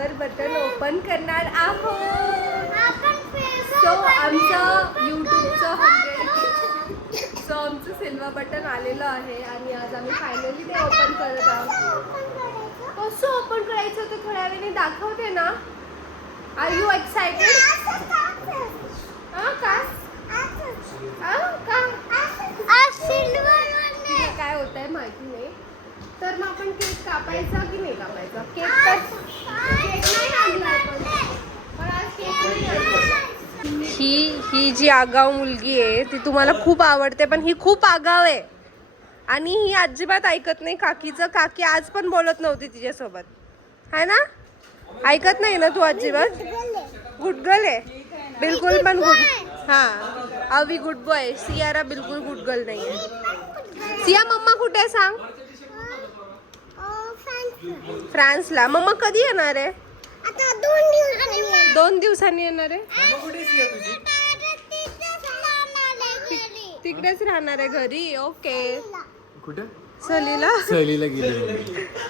Silver button open करणार आहोत. So आमचं यूट्यूबचं 100 सो आमचं सिल्वर बटन आलेलं आहे आणि आज आम्ही फायनली ते ओपन करत आहोत. कसं ओपन करायचं ते थोड्या वेळाने दाखवते ना. Are you excited? काय होत आहे माहिती नाही. तर मग आपण केक कापायचा की नाही कापायचा? केक नाही आणला आपण, पण आज केक नाही आणला. ही जी आगाव मुलगी आहे ती तुम्हाला खूप आवडते, पण ही खूप आगाव आहे आणि ही अजिबात ऐकत नाही काकीचं. काकी आज पण बोलत नव्हती तिच्यासोबत, है ना? ऐकत नाही ना तू अजिबात? गुड गर्ल आहे बिलकुल, पण गुड. हां, अवी गुड बॉय. सियारा बिलकुल गुड गर्ल नाही आहे. सिया मम्मा कुठे आहे सांग? फ्रान्सला. मम्मा कधी येणार आहे? 2 दिवसांनी येणार आहे. तिकडेच राहणार आहे घरी. ओके. कुठे? सहलीला. सहलीला गेली.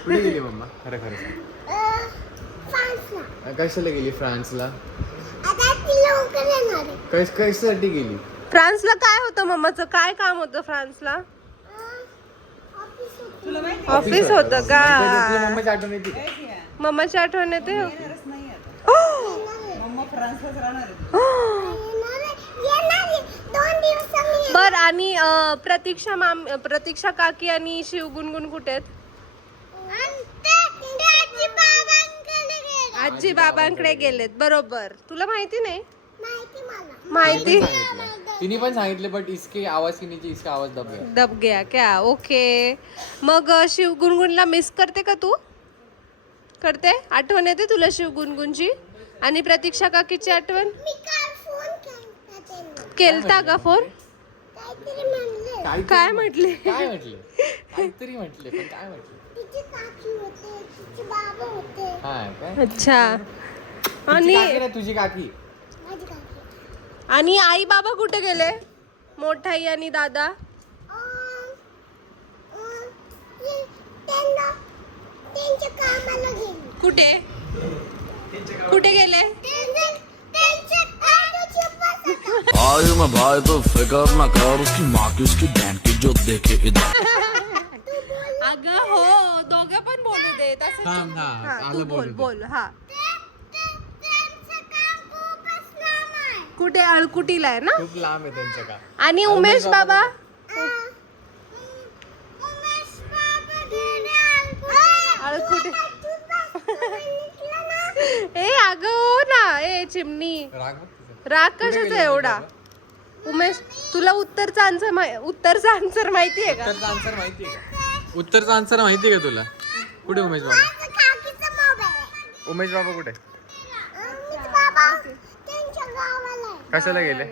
कुठे गेली मम्मा? खरं खरं कशाला गेली फ्रान्सला? कशासाठी गेली? फ्रान्सला काय होतं मम्माचं? काय काम होतं फ्रान्सला? ऑफिस होतं का? मम्माची आठवण येते. मम्माची आठवण येते. बर. आणि प्रतीक्षा काकी आणि शिव गुणगुण कुठे आहेत? आजी बाबांकडे गेलेत. बरोबर. तुला माहिती नाही? माहिती. तिने पण सांगितले, बट इसके आवाज की नीचे इसका आवाज दब गया क्या? ओके. मग शिव गुणगुणला मिस करते का तू? करते? आठवण येते तुला शिव गुणगुणची आणि प्रतीक्षा काकीची आठवण? केलता का फोन? काय म्हटले? काहीतरी म्हटले, पण काय म्हटले? अच्छा. आणि तुझी काकी आणि आई बाबा कुठे गेले? मोठाई आणि दादा कुठे कुठे गेले? आयु में भाई तो फिकर ना कर, उसकी माँ की उसकी बहन की जो देखे इधर. अगं हो, दोघं पण बोलू दे. तू बोल. हा. कुठे? अळकुटीला आहे ना? खूप लांब आहे त्यांचं का. आणि उमेश बाबा? अळकुटी. ए अगं हो ना. ए चिमणी, राग कशाचा एवढा? उमेश, तुला उत्तरचा आन्सर माहिती आहे का? उत्तरचा आन्सर माहिती आहे का तुला? कुठे उमेश बाबा? उमेश बाबा कुठे? कशाला गेले?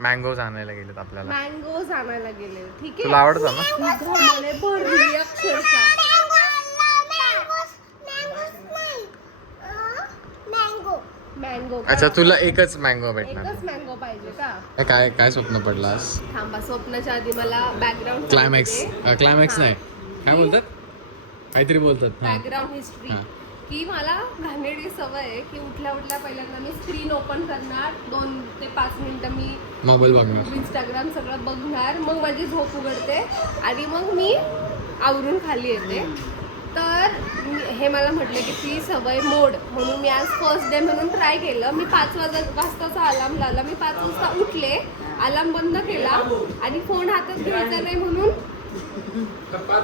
मँगोज आणायला गेलेत आपल्याला. मँगोज आणायला गेले. ठीक आहे. तुला आवडतं ना? मँगो. अच्छा, तुला एकच मँगो भेटणार. एकच मँगो पाहिजे का? काय काय स्वप्न पडलास? थांबा, स्वप्नाच्या आधी मला बॅकग्राऊंड क्लायमॅक्स नाही, काय बोलतात? काहीतरी बोलतात. Background history. की मला घाणेरडी सवय आहे की उठल्या पहिल्यांदा मी स्क्रीन ओपन करणार. 2 ते 5 मिनिटं मी मोबाईल बघणार, इंस्टाग्राम सगळं बघणार. मग माझी झोप उघडते आणि मग मी आवरून खाली येते. तर हे मला म्हटलं की ती सवय मोड, म्हणून मी आज फर्स्ट डे म्हणून ट्राय केलं. मी 5 वाजताचा अलार्म लावला. मी 5 वाजता उठले, अलार्म बंद केला आणि फोन हातात घ्यायचा नाही म्हणून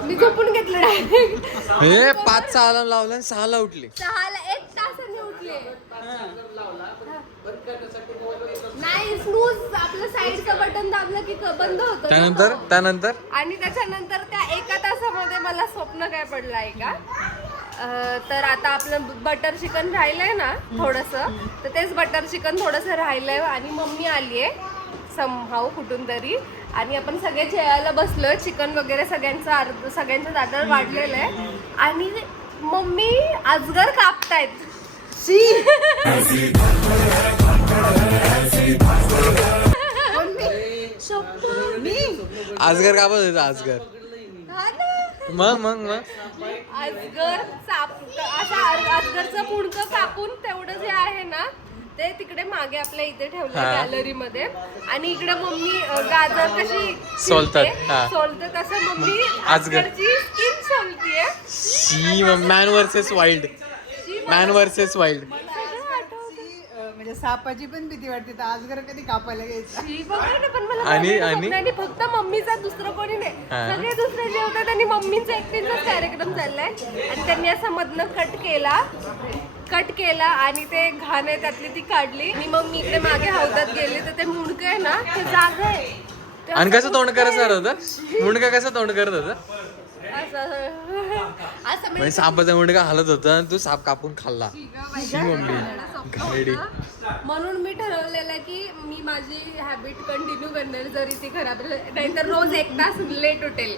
मी झोपून घेतलं डायरेक्ट. 5चा अलार्म लावला आणि 6ला उठले. 6ला 1 तासाने उठले. नाही, स्नूज आपलं साईडचं बटन दाबलं की बंद होतं. त्यानंतर आणि त्याच्यानंतर त्या 1 तासामध्ये मला स्वप्न काय पडलं आहे का? तर आता आपलं बटर चिकन राहिलंय ना थोडंसं, तर तेच बटर चिकन थोडंसं राहिलंय आणि मम्मी आली आहे समहाऊ कुठून तरी आणि आपण सगळे जेवायला बसलोय. चिकन वगैरे सगळ्यांच्या ताटावर वाढलेलं आहे आणि मम्मी अजगर कापतायत. आजगर कापत होता. आजगर मग अजगर असा अजगर गाजरचं मुंडकं कापून तेवढं जे आहे ना ते तिकडे मागे आपल्या इथे ठेवलं गॅलरी मध्ये. आणि इकडे मम्मी गाजर कशी सोलतात. सोलते तसं मम्मी आजगर. आजगरची स्किन सोलतीये. She man versus wild. Man versus wild. म्हणजे सापाची पण भीती वाटते तर आजगर कधी कापायला घ्यायचं. ही बघा ना, पण मला आणि- भारी आणि? स्वप्न आणि फक्त मम्मीचा दुसरं कोणी नाही. सगळे दुसरे जेवतात आणि मम्मीचा एकटीचाच कार्यक्रम चाललाय. आणि त्यांनी असं मधनं कट केला आणि ते घाण आहे त्यातली ती काढली. आणि मग मी इकडे मागे हौदात गेले तर ते मुंडकं आहे ना ते जागा आहे. ते आणि असं कसं तोंड करत होतं मुंडका कसं तोंड करत होतं असं म्हणजे सापाचा मुंडका हालत होता आणि तू साप कापून खाल्ला. शी मम्मी घाणेरडी. म्हणून मी ठरवलेलं की मी माझी हॅबिट कंटिन्यू करणार जरी ती खराब नाहीतर रोज 1 तास लेट उठेल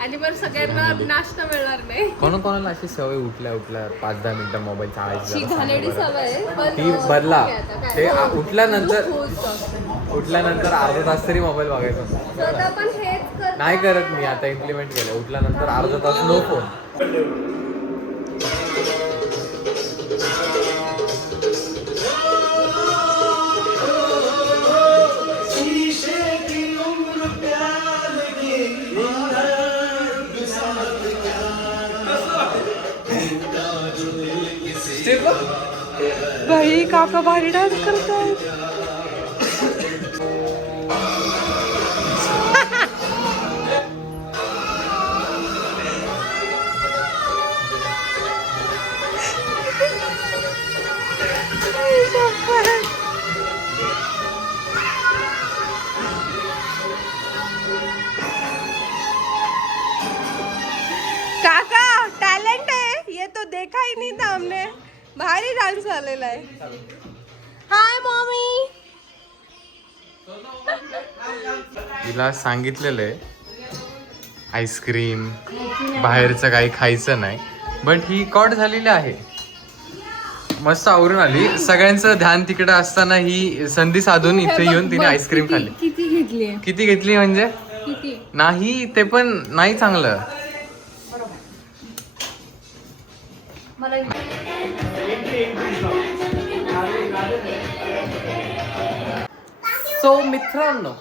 आणि मग सगळ्यांना नाश्ता मिळणार नाही. कोणाला अशी सवय उठल्या 5-10 मिनिटं मोबाईल शी घाणेरडी सवय आहे, पण ती बदला. ठीक आहे आता काय. ते उठल्यानंतर रोज अर्धा तास तरी मोबाईल बघायचा. स्वतः पण हेच करतो. नाही करत मी आता इम्प्लिमेंट केलं. उठल्यानंतर अर्धा तास नो फोन. बाई काका भारी डान्स करतात. काका टैलेंट है ये तो देखा ही नहीं था हमने. भारी डान्स झालेला आहे. हाय मम्मी. तिला सांगितलेलं आहे आईस्क्रीम बाहेरचं काही खायचं नाही. बट ही कॉट झालेली आहे. मस्त आवरून आली. सगळ्यांचं ध्यान तिकडे असताना ही संधी साधून इथे येऊन तिने आईस्क्रीम खाल्ली. किती घेतली? किती घेतली म्हणजे किती? नाही ते पण नाही चांगलं. सो मित्रांनो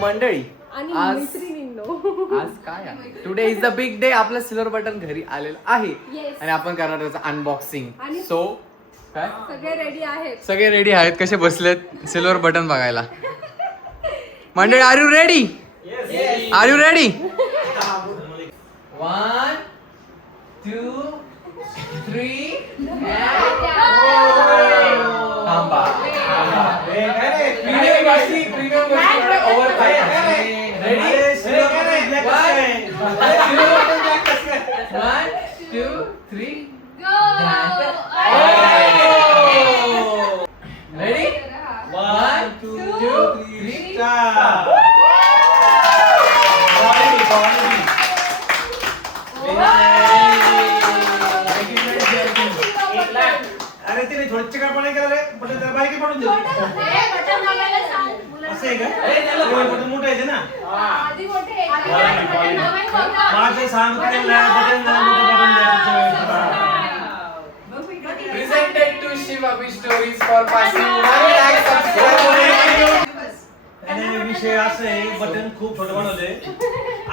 मंडळी आणि आज मैत्रिणींनो आज काय आहे today is the big day. आपलं सिल्वर बटन घरी आलेलं आहे Yes. आणि आपण करणार त्याचं अनबॉक्सिंग. आणि- सो काय सगळे रेडी आहेत. सगळे रेडी आहेत. कसे बसलेत सिल्वर बटन बघायला. मंडळी are you ready? Are you ready? 1 2 3 थांबा. ओव्हर रेडी 1 2 3 रेडी 1 2 3 अरे ते थोडं चिकटपणा केला रे. बटन जरा बारीक पडून दे. असं आहे का? बटन मोठं आहे ना. माझे सांगितलेलं बटन जरा मोठं बटन द्या. Presented to Shivabi Stories for passing 1 lakh subscribers. आणि विषय असं आहे बटन खूप छोटं बनवले.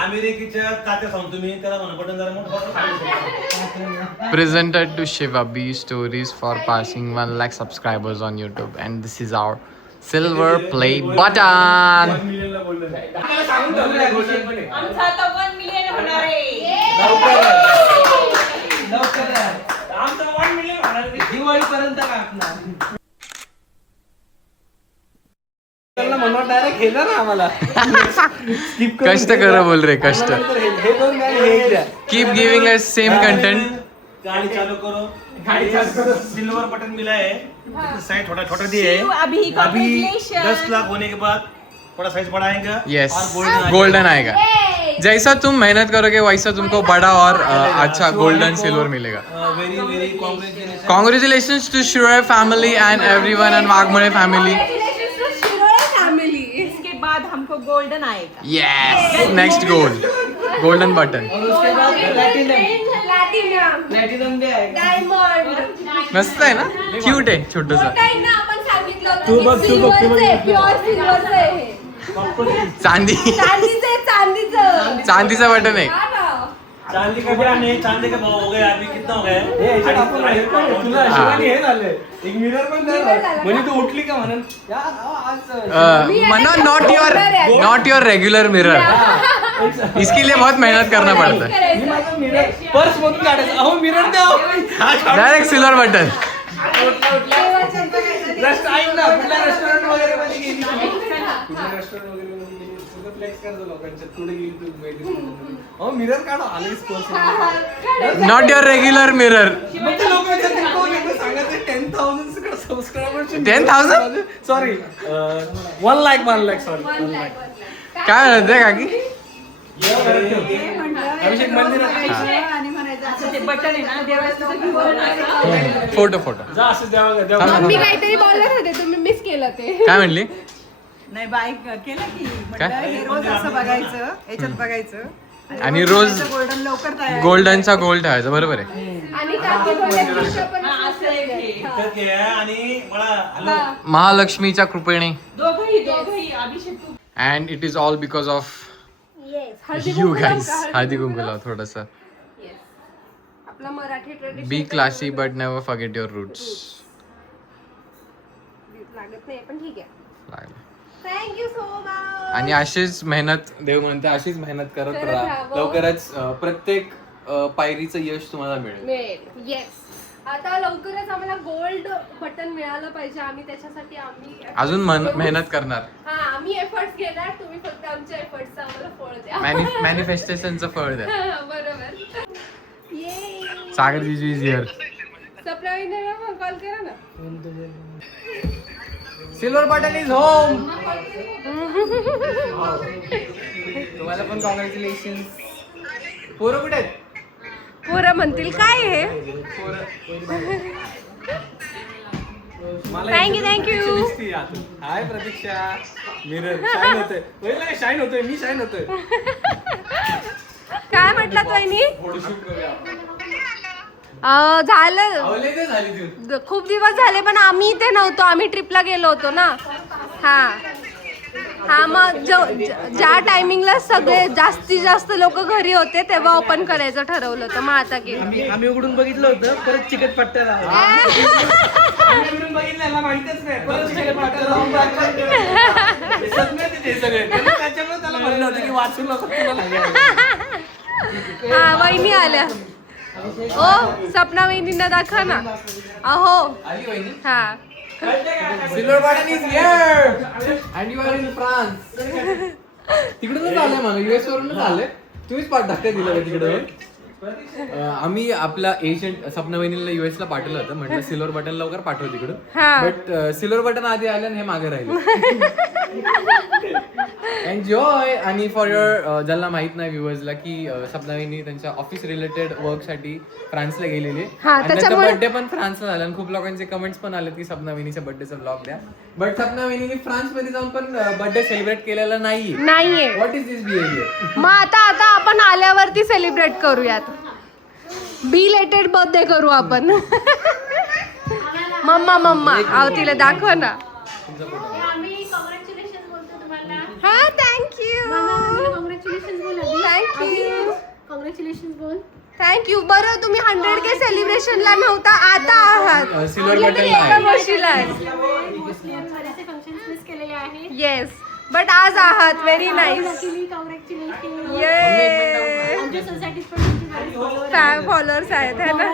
अमेरिकेच्या तात्या सांगतो मी त्याला म्हणा बटन जरा मोठं. Presented to Shivabi Stories for passing 1 lakh subscribers on YouTube, and this is our silver play button. आमचा आता 1 मिलियन होणार आहे. आमचं 1 मिलियन होणार आहे. दिवाळीपर्यंत कापणार. म्हणून डायरेक्ट हे ना आम्हाला कष्ट करा बोल रे कष्ट. हे दोन हे द्या. Keep giving us same content. गाड़ी चालू करो. गाड़ी चालू करो. सिल्वर बटन मिला है. साइज छोटा छोटा दिया है. अभी अभी 10 लाख होने के बाद थोड़ा साइज बढ़ाएंगे. Yes, और golden आएगा. जैसा तुम मेहनत करोगे वैसा तुमको बड़ा और अच्छा गोल्डन सिल्वर मिलेगा. Very very congratulation. Congratulations to Shiroy family and everyone and Wagmore family. इसके बाद हमको गोल्डन आएगा. Yes, next goal. Golden button. और उसके बाद प्लॅटिनम डायमंड मस्त आहे ना, क्यूट आहे छोटस. आपण सांगितलं होतं तू की बघ, सिल्वरचं आहे, प्युअर सिल्वरचं आहे हे. चांदी चांदीचं आहे, चांदीचं. चांदीचा बटन आहे. हा ना. चांदी का बटन है, चांदी का भाव हो गया अभी कितना हो गया? तुला हा. शिवानी हे झालंय एक मिरर पण Mirror झालं झाला म्हणजे का? तू उठली का म्हणून आज मना नॉट योर रेगुलर मिरर, इसके लिए बहुत मेहनत करना पड़ता है. मी माझं मिरर पर्स मधून काढायचं अहो मिरर द्या डायरेक्ट सिल्वर बटन. जस्ट ऐक ना कुठल्या रेस्टॉरंट वगैरे मध्ये गेली कुठल्या रेस्टॉरंट वगैरे मध्ये गेली तुझं फ्लेक्स करायचं लोकांच्या पुढे गेली तू अहो मिरर काढा आलेच purse not your regular mirror. म्हणजे लोक विचारतील कोण आहे? मी सांगते 10,000 सबस्क्रायबरचे 10,000? सॉरी 1 लाख सॉरी 1 लाख काय म्हणते काकी? अभिषेक मंदिरात आणि म्हणायचं असं ते बटन आहे ना देवाचं फोटो जा असं द्यावा मम्मी काहीतरी बोलत होते, तुम्ही मिस केलं ते. काय म्हणली? नाही बाईक केलं की काय? म्हटलं हे रोज असं बघायचं याच्यात बघायचं आणि रोज गोल्डन लवकर तयार गोल्डनचा गोल्ड ठेवायचा, बरोबर आहे. आणि काकी बोलल्या की पण असं एक हे. तर ते आहे आणि मला हॅलो महालक्ष्मीच्या कृपेने दोघंही अभिषेक तू and it is all because of haldi you kunku guys. लावू का? हळदी कुंकू लाव थोडस. Yes. आपला Marathi tradition be classy but never forget your roots. लागत नाही पण ठीक आहे. लागलं. Thank you so much. आणि अशीच मेहनत, देव म्हणते अशीच मेहनत करत करत राहा, राहावं. लवकरच प्रत्येक पायरीचं यश तुम्हाला मिळेल. मिळेल. येस. आता लवकरच आम्हाला गोल्ड बटन मिळालं पाहिजे. आम्ही त्याच्यासाठी अजून मेहनत करणार. हा आम्ही एफर्ट्स घेणार. तुम्ही फक्त आमच्या एफर्ट्सचं आम्हाला फळ द्या. मॅनिफेस्टेशनचं फळ द्या. बरोबर. ये सागर जीजू इज हिअर. सप्लायला कॉल करा ना. सिल्वर बटन इज होम तुम्हाला पण कॉंग्रॅच्युलेशन. पोरं कुठे आहेत? पोरं म्हणतील काय हे. थँक्यू. हाय प्रतीक्षा. मिरर शाईन होतोय पहिला शाईन होतोय मी शाईन होतोय. काय म्हटलं वहिनी? झालं. खूप दिवस झाले पण आम्ही इथे नव्हतो. आम्ही ट्रिपला गेलो होतो ना. हा मग ज्या टायमिंगला सगळे जास्तीत जास्त लोक घरी होते तेव्हा ओपन करायचं ठरवलं होतं. मग आता गेलो. आम्ही उघडून बघितलं होतं परत चिकट पट्ट्या उघडून बघितलं माहितीच नाही परत चिकट पट्ट्या लावून सगळे त्याच्यामुळे त्याला म्हणलं होतं की वाचू नको हा वहिनी आल्या. ओ सपना वहिनींना दाखवा ना. अहो हा silver button is here and you are in France. तिकडूनच आले मला, US वरूनच आले. तुम्हीच पाठ टाकते दिलं तिकडे. आम्ही आपला एजंट सपना वहिनीला US ला पाठवलं होतं. म्हटलं सिल्वर बटन लवकर पाठव तिकडून. हा. बट सिल्वर बटन आधी आलं आणि हे मागे राहिले. एन्जॉय. आणि फॉर युअर ज्यांना माहित नाही व्ह्युअर्सला की सपना वहिनी त्यांच्या ऑफिस रिलेटेड वर्क साठी फ्रान्सला गेलेली. हा, आणि त्यांचा त्याच्यामुळे- बर्थडे पण फ्रान्सला झाला आणि खूप लोकांचे कमेंट्स पण आले की सपना वहिनीच्या बर्थडेचा ब्लॉग द्या. बट सपना वहिनीने फ्रान्स मध्ये जाऊन पण बर्थडे सेलिब्रेट केलेला नाहीये. नाहीये. What is this behaviour? मग आता आपण आल्यावरती सेलिब्रेट करूयात. बिलेटेड बर्थडे करू आपण. मम्मा आव तिला दाखव ना. हा थँक्यू. बरं तुम्ही 100K सेलिब्रेशनला नव्हता, आता आहात. सिल्वर बटन एका वर्षीला. येस बट आज आहात. Very nice. फॅन फॉलोअर्स आहेत है ना.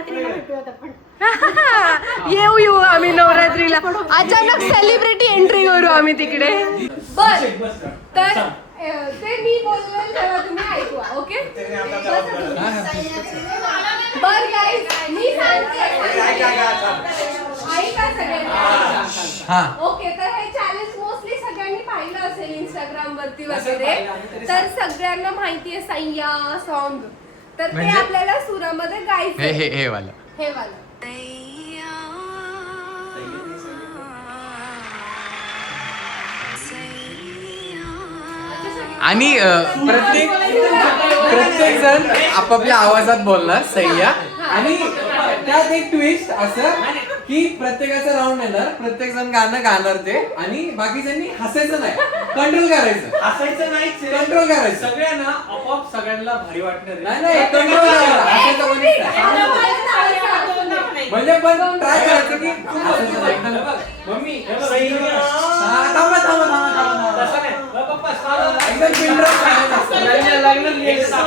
येऊ आम्ही नवरात्रीला. अचानक सेलिब्रिटी एंट्री करू आम्ही तिकडे. बर तर ते मी बोलले तेव्हा तुम्ही ऐकवा. ओके बर गाईज मी सांगते ऐका सगळ्यांनी. ओके तर हे चॅलेंज मोस्टली सगळ्यांनी पाहिलं असेल इंस्टाग्राम वरती वगैरे. तर सगळ्यांना माहिती आहे सैया सॉन्ग. तर ते म्हणजे? आपल्याला सुरामध्ये गायचं. हे वाला. हे वाला. आणि प्रत्येक जण आपापल्या आवाजात बोलणार सह्या आणि त्यात एक ट्विस्ट असं की प्रत्येकाचं राऊंड येणार, प्रत्येक जण गाणं गाणार ते आणि बाकीच्यांनी हसायचं नाही, कंट्रोल करायचं. हसायचं नाहीच आहे. कंट्रोल करायचं. सगळ्यांना आपोआप सगळ्यांना भारी वाटणार आहे. नाही कंट्रोल करायचं, हसायचं कोणीच नाही. म्हणजे पण ट्राय करायचं की हसायचं नाही. एकदम मम्मी थांबा तसं नाही. पप्पा start. एकदम इंटरेस्ट करायचं असतं.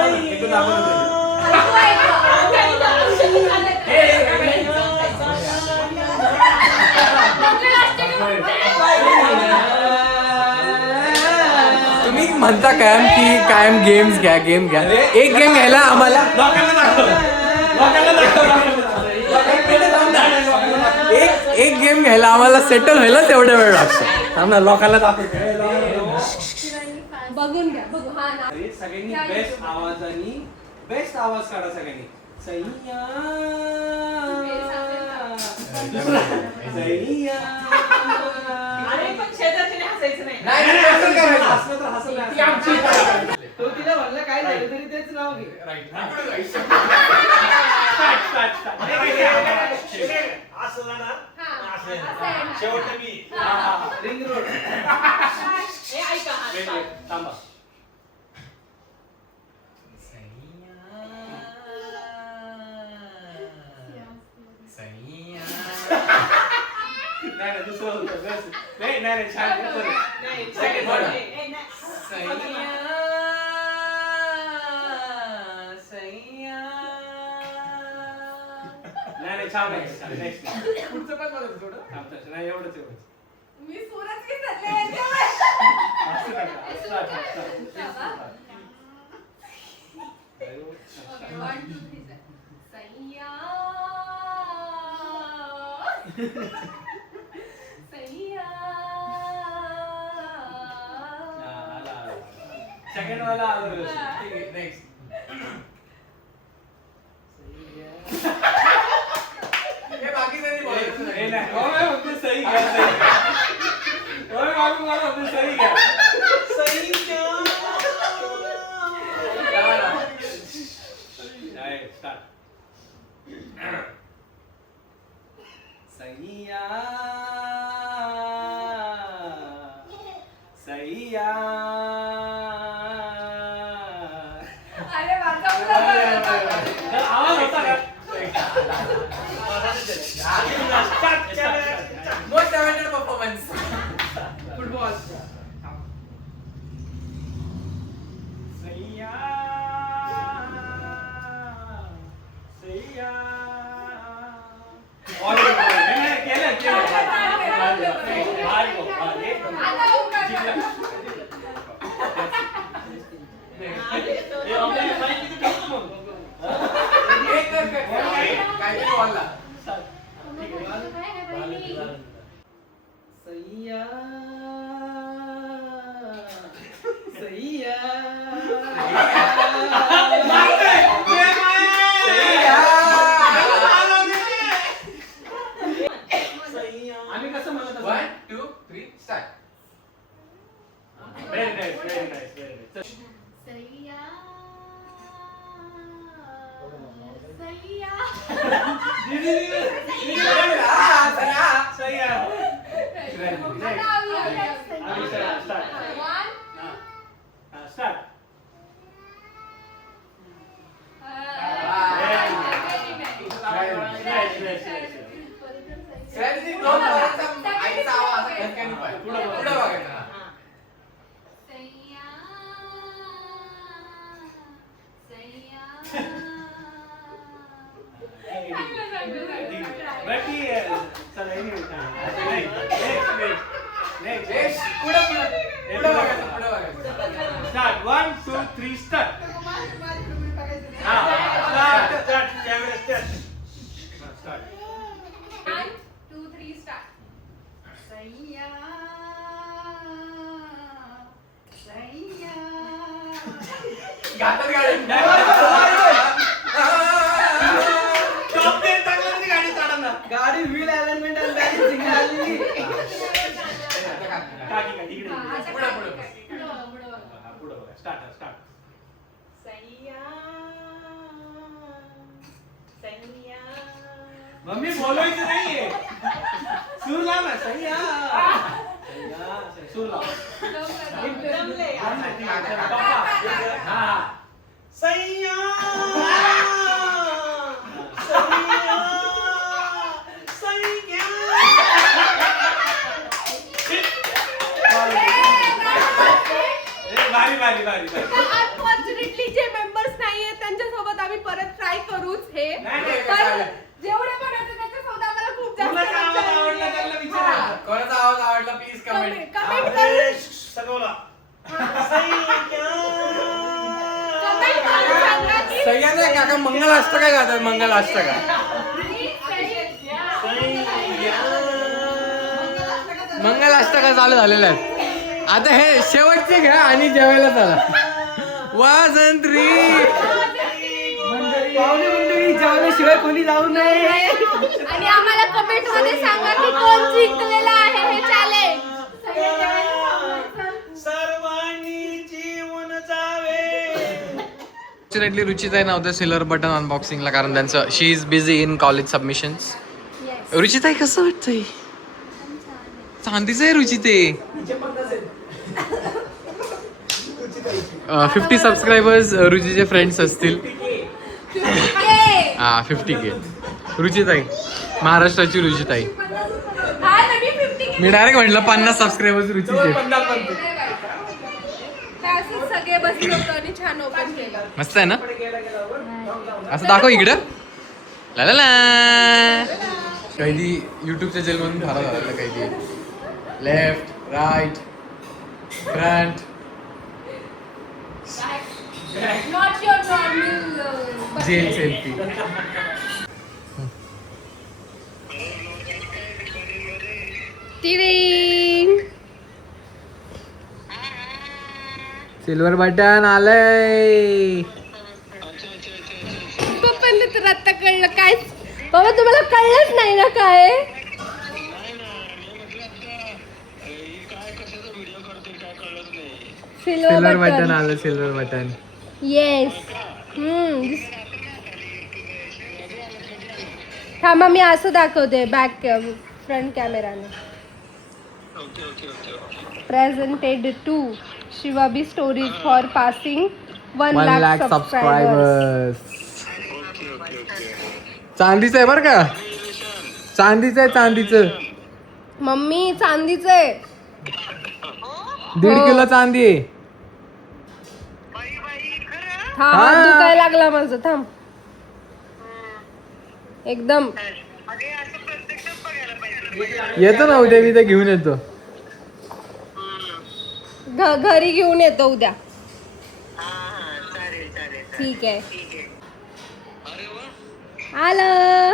तुम्ही म्हणता कायम की कायम गेम्स घ्या गेम घ्या. एक गेम घ्यायला आम्हाला एक गेम घ्यायला आम्हाला सेटल व्हायला तेवढा वेळ लागतो. आम्हाला लोकांना दाखवतो. बघून घ्या बघू हा ना सगळ्यांनी बेस्ट आवाजाने बेस्ट आवाज काढा सगळ्यांनी. सैया सैया. अरे पण शेजारच्याने हसायचं नाही. नाही, असं करायचं. हसलं तर हसलं. ती आमची तो तिला म्हणलं काय झालं तरी तेच नाव घे. असं जाणार, असं येणार. असं येणार. शेवटचं मी. Ring road. हे ऐका हा, Wait, start. wait, थांबा. नाही दुसरं होतं. नाही छान आहे. परत. नाही, Second नाही, word. नाही, नाही. नाही छान आहे. नेक्स्ट पुढचं पण बघा थोडं. थांबतं. नाही एवढंच. मी सुरत विसरले याच्यावर. असं नका. असं. Okay, 1, 2, 3 सैया सैया सेकंड वाला आलं व्यवस्थित. ठीक आहे, next. हे बाकीच्यांनी बोलायचं नाही. हे नाही. हो, मी म्हणतो सही घ्या, सही घ्या. हो, मी म्हणतो सही घ्या. सही घ्या. नाही, start. सैया सैया. अरे माझा मुलगा तर आवाज होता का? Most awaited performance. फुटबॉल. सैया सैया. और केलं भारी गो, भारी. आता बघ जिंकला. हे आपल्याला माहिती किती ठेवतो मग. एक कर, काहीतरी बोलला. सैया सैया. आम्ही कसं म्हणत असतो? 1, 2, 3, start. Very nice, very nice, very nice. सैया सैया सैया. आता आम्ही start. 1 Start. Strategy दोन पोरांचा आईचा आवाज असा खणखणी पाहिजे. पुढं बघायचं. सैया बाकी चला Next. पुढं बघायचं, पुढं बघायचं. स्टार्ट. 1, 2, 3 स्टार्ट. स्टार्ट. 1, 2, 3 स्टार्ट सैया सैया. गातात गाडी. गाडी व्हील अलाइनमेंट आणि बॅलन्सिंग झाली. आता का? काकी का इकडे पुढं, पुढं. पुढं बघ. पुढं बघा. स्टार्ट मम्मी बोलवायचं नाहीये सूर लाव ना सैया सूर लाव सैया अनफॉर्च्युनेटली जे मेंबर्स नाहीये त्यांच्यासोबत आम्ही परत ट्राय करूच हे पण जेवढे पण होते त्याच्यासोबत आम्हाला खूप जास्त आवडला त्यांना विचारा कोणाचा आवाज आवडला प्लीज कमेंट कमेंट करून सगळं सांगा की सगळ्यांना काका मंगलाष्टक काय गातात मंगलाष्टक मंगलाष्टक चालू झालेलं आहे आता हे शेवटचे घ्या आणि जेवायला चला वाजंत्री पाहुणे मंडळी जेवल्याशिवाय कोणी जाऊ नये आणि आम्हाला कमेंट मध्ये सांगा की कोण जिंकलेला आहे हे चॅलेंज सर्वांनी जीवन जावे. फॉर्च्युनेटली रुचिताई नव्हतं सिल्वर बटन अनबॉक्सिंगला कारण त्यांचं she is busy in college submissions. रुचिताई कसं वाटतंय चांदीचं आहे रुचिते 50 सबस्क्रायबर्स रुचीचे फ्रेंड्स असतील. हा 50K रुचिताई महाराष्ट्राची रुचिताई. मी डायरेक्ट म्हटलं 50 सबस्क्रायबर्स रुचीचे. सगळे बसले होते आणि छान ओपन केलं. मस्त आहे ना असं दाखव इकडं ला ला ला. कैदी युट्यूबच्या जेलमधून बाहेर झालेलं कैदी left right front Not your normal jail selfie. टिरिंग. सिल्वर बटन आलंय. पप्पांना तर आता कळलं काय बाबा तुम्हाला कळलंच नाही ना काय सिल्वर बटन आलं सिल्वर बटन. येस थांबा मी असं दाखवते बॅक फ्रंट कॅमेराने. Presented to Shivabi stories for passing 1 lakh subscribers. चांदीचं आहे बरं का चांदीचं आहे चांदीचं. मम्मी चांदीचं आहे 1.5 किलो चांदी आहे. हा हात दुखायला लागला माझं थांब एकदम येतो ना उद्या मी ते घेऊन येतो. घरी घेऊन येतो उद्या. ठीक आहे आलं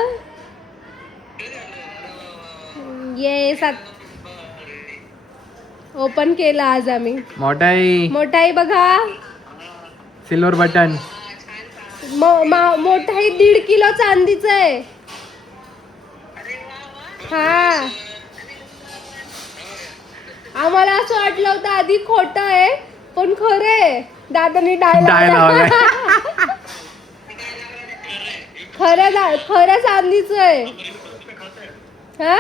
येस ओपन केलं आज आम्ही. मोठाई मोठाई बघा सिल्वर बटन. मोठाई 1.5 किलो चांदीचं आहे. हा आम्हाला असं वाटलं होतं आधी खोटं आहे पण खरं आहे. दादानी डायलॉग खरं चांदीचं आहे. हा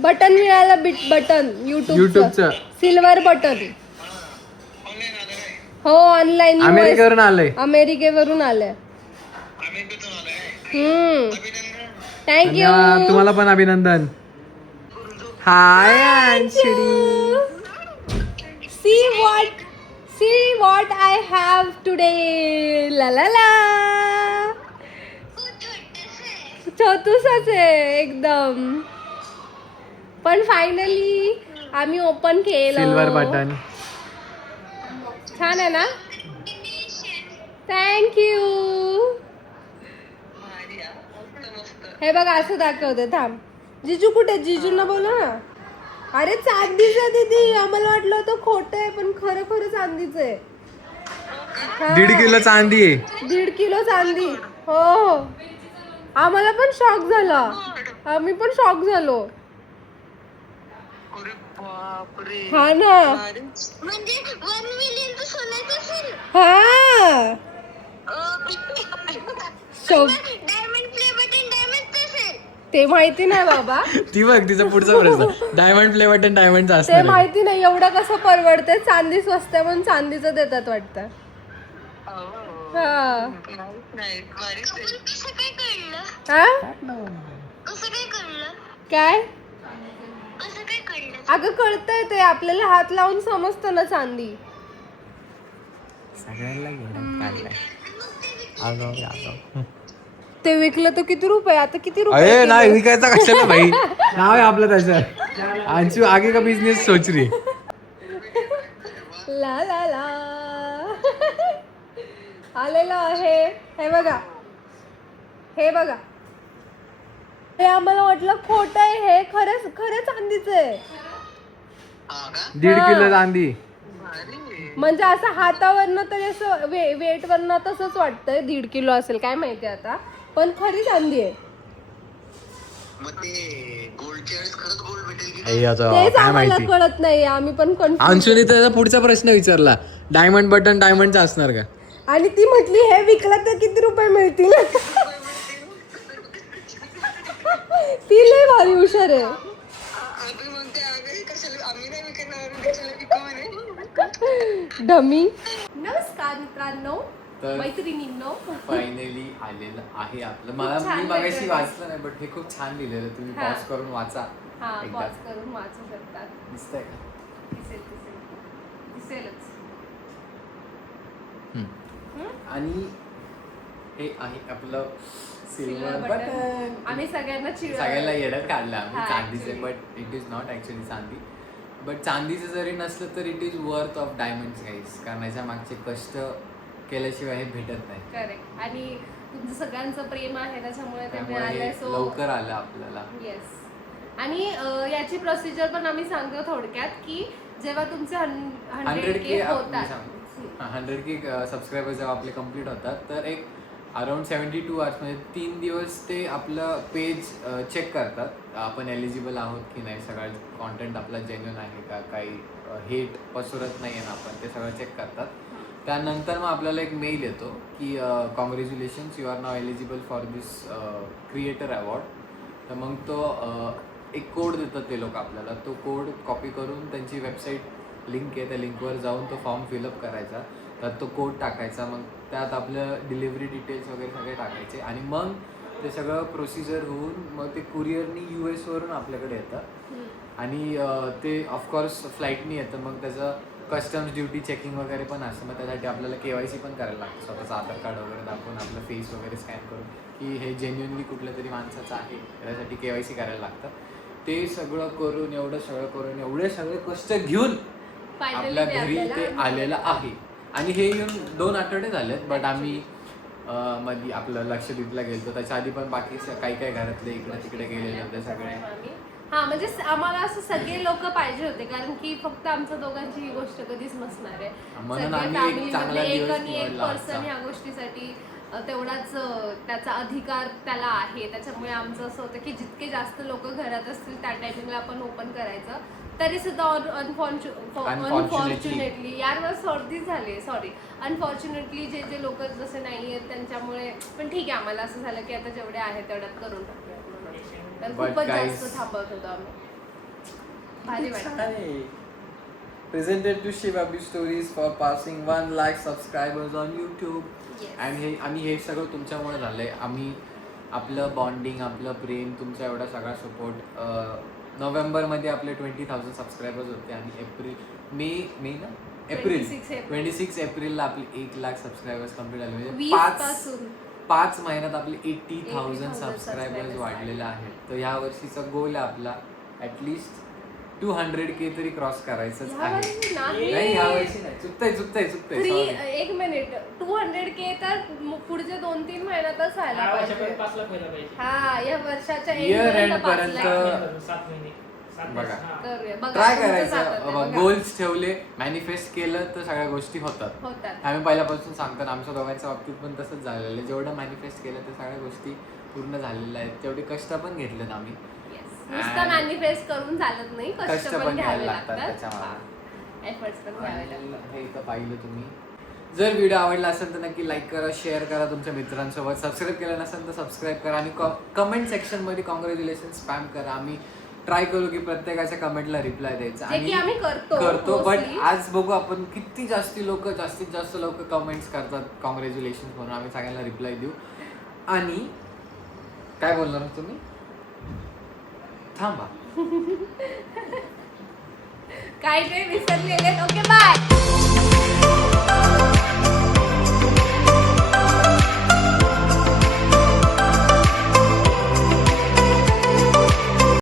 बटन मिळालं बटन युट्यूबचं सिल्वर बटन. हो ऑनलाईन अमेरिकेवरून आलंय. अमेरिकेवरून आलंय. थँक्यू तुम्हाला पण अभिनंदन. हाय अंशुडी. See what I have today. La la la. छोटूसच आहे एकदम पण फायनली आम्ही ओपन केलं. सिल्वर बटन छान आहे ना थँक्यू. हे बघ असं दाखवते थांब. जिजू कुठे जिजूला बोला ना. अरे चांदीचं दीदी आम्हाला वाटलं होतं खोटं आहे पण खरं खरं चांदीचं आहे. 1.5 किलो चांदी आहे. 1.5 किलो चांदी. हो आम्हाला पण शॉक झाला. आम्ही पण शॉक झालो. हा ना म्हणजे 1 मिलियन तर सोन्याचं असेल. हा डायमंड प्ले बटन डायमंडचं असेल. ते माहिती नाही बाबा, ती बघ तिचा पुढचा प्रश्न, डायमंड प्ले बटन डायमंडचा ते असणार आहे. माहिती नाही एवढं कसं परवडते. चांदी स्वस्त आहे म्हणून चांदीचं देतात वाटतं. हा कसं काय कळलं? हा कसं काय कळलं? काय कसं काय कळलं? अगं कळतंय ते आपल्याला, हात लावून समजतं ना चांदी. सगळ्यांना घेऊन काढलाय. आगाऊ, आगाऊ. ते विकलं तर किती रुपये, आता किती रुपये अरे किलो? नाही विकायचा कशाला भाई, नाव आहे आपलं त्याचं. अंशू आगे का बिझनेस सोच रही. ला ला ला आलेलं आहे. हे बघा, हे बघा. हे आम्हाला वाटलं खोटं आहे, हे खरंच खरं चांदीचं आहे. 1.5 किलो चांदी. म्हणजे असं हातावरनं तरी असं वेट वरनं तसंच वाटतंय 1.5 किलो असेल, काय माहिती आता, पण खरी चांदी आहे. तेच काय आम्हाला माहिती. कळत नाही, आम्ही पण कन्फ्युज. अंशूने त्याचा पुढचा प्रश्न विचारला, डायमंड बटन डायमंडचा असणार का. आणि ती म्हटली हे विकलं तर किती रुपये मिळतील. ती लय भारी हुशार आहे. डमी. नमस्कार मित्रांनो, तर मैत्रिणींनो. फायनली आलेलं आहे आपलं. मला खूप छान मी मगाशी letter. वाचलं नाही, बट हे खूप छान लिहिलेलं. तुम्ही हा. पॉज करून वाचा हा एकदा. पॉज करून वाचू शकतात. दिसतंय का. दिसेल दिसेल दिसेलच. आणि हे आहे आपलं सिल्वर Silver बटन. button. आम्ही सगळ्यांना सगळ्याला येड्यात काढलं आम्ही हा, चांदीचे, actually. But it is not actually चांदी. बट चांदीचं जरी नसलं तर it is worth of diamonds guys, कारण याच्या मागचे कष्ट केल्याशिवाय हे भेटत नाही. करेक्ट. आणि तुमचं सगळ्यांचं प्रेम आहे त्याच्यामुळे ते त्यामुळे मिळालंय. हे सो लवकर आलं आपल्याला. येस. आणि याची प्रोसिजर पण आम्ही सांगतो थोडक्यात, की जेव्हा तुमचे 100K होतात, 100K सबस्क्रायबर जेव्हा आपले कम्प्लीट होतात, तर एक अराउंड 72 आवर्स म्हणजे 3 दिवस ते आपलं पेज चेक करतात, आपण एलिजिबल आहोत की नाही, सगळं कॉन्टेंट आपला जेन्युइन आहे का, काही हेट पसरत नाही आहे ना आपण, ते सगळं चेक करतात. त्यानंतर मग आपल्याला एक मेल येतो की congratulations, you are now eligible for this creator award. तर मग तो एक कोड देतात ते लोक आपल्याला. तो कोड कॉपी करून त्यांची वेबसाईट लिंक आहे, त्या लिंकवर जाऊन तो फॉर्म फिलअप करायचा, त्यात तो कोड टाकायचा, मग त्यात आपलं डिलिव्हरी डिटेल्स वगैरे सगळे टाकायचे, आणि मग ते सगळं प्रोसिजर होऊन मग ते कुरिअरनी US वरून आपल्याकडे येतं. आणि ते ऑफकोर्स फ्लाईटनी येतं. मग त्याचं कस्टम्स ड्युटी चेकिंग वगैरे पण असतं. मग त्यासाठी आपल्याला KYC पण करायला लागतं, स्वतःचं आधार कार्ड वगैरे दाखवून, आपलं फेस वगैरे स्कॅन करून, की हे जेन्युइनली कुठल्या तरी माणसाचं आहे, त्यासाठी KYC करायला लागतं. ते सगळं करून, एवढं सगळं करून, एवढे सगळे कष्ट घेऊन आपल्या घरी ते आलेलं आहे. आणि हे येऊन 2 आठवडे झालेत, बट आम्ही मध्ये आपलं लक्षद्वीपला गेलो, त्याच्या आधी पण बाकी काही काही घरातले इकडे तिकडे गेलेले होते सगळे. हा म्हणजे आम्हाला असं सगळे लोक पाहिजे होते, कारण की फक्त आमच्या दोघांची ही गोष्ट कधीच नसणार आहे. म्हणून सगळ्या आम्ही एक family चांगला मधले दिवस एक आणि एक निवडला पर्सन आजचा. ह्या गोष्टीसाठी तेवढाच त्याचा अधिकार त्याला आहे. त्याच्यामुळे आमचं असं होतं की जितके जास्त लोक घरात असतील त्या टायमिंगला आपण ओपन करायचं. तरी सुद्धा अनफॉर्च्युनेटली यार मला सर्दी झाली, सॉरी, अनफॉर्च्युनेटली जे लोक जसे नाही आहेत त्यांच्यामुळे, पण ठीक आहे, आम्हाला असं झालं की आता जेवढे आहेत तेवढ्यात करून टाकूयात म्हणून. तर But खूपच guys, जास्त थांबवत होतो आम्ही. भारी वाटतं. Presented to Shivabi Stories for passing 1 lakh subscribers on YouTube. Yes. आणि आम्ही हे सगळं तुमच्यामुळे झालंय. आम्ही आपलं बॉन्डिंग, आपलं प्रेम, तुमचा एवढा सगळा सपोर्ट, नोव्हेंबरमध्ये आपले 20,000 सबस्क्रायबर्स होते, आणि एप्रिल 26 एप्रिलला आपले 1 लाख सबस्क्रायबर्स कम्प्लीट झाले. म्हणजे 20 पासून 5 महिन्यात आपले 80,000 subscribers सबस्क्रायबर्स वाढलेले आहेत. तर ह्या वर्षीचा गोल आहे आपला ॲटलिस्ट 200K तरी क्रॉस करायचंच ह्या आहे. वर्षी नाही. नाही, ह्या वर्षी नाही, चुकतंय sorry. एक मिनिट, 200K तर पुढचे 2-3 महिन्यातच व्हायला पाहिजे. हा, या वर्षाच्या Year end end पर्यंत पर्यंत 7 महिने. बघा, करूया. बघा, ट्राय तुमचं जातं ते, करायचं. बघा. गोल्स ठेवले, मॅनिफेस्ट केलं तर सगळ्या गोष्टी होतात. होतात. आम्ही पहिल्यापासून सांगतो ना, आमच्या दोघांच्या बाबतीत पण तसंच झालेलं आहे. जेवढं मॅनिफेस्ट केलं ते सगळ्या गोष्टी पूर्ण झालेल्या आहेत. तेवढे कष्ट पण घेतलेत आम्ही. Yes. नुसतं आणि मॅनिफेस्ट करून चालत नाही, कष्ट पण घ्यायला लागतात लागतात, त्याच्यामध्ये. एफर्ट्स पण घ्यावे लागतात. हे इथं पाहिलं तुम्ही. जर व्हिडिओ आवडला असेल तर नक्की लाईक करा, शेअर करा तुमच्या मित्रांसोबत. सबस्क्राईब केलं नसेल तर सबस्क्राईब करा आणि कमेंट सेक्शनमध्ये कॉंग्रॅच्युलेशन स्पॅम करा. आम्ही ट्राय करू की प्रत्येकाच्या कमेंटला रिप्लाय द्यायचा जे की आम्ही करतो बट mostly. आज बघू आपण जास्तीत जास्त लोक कमेंट्स करतात कॉंग्रॅच्युलेशन म्हणून. आम्ही सगळ्यांना रिप्लाय देऊ. आणि काय बोलणार तुम्ही? थांबा काय ते विसरलेले. Okay bye.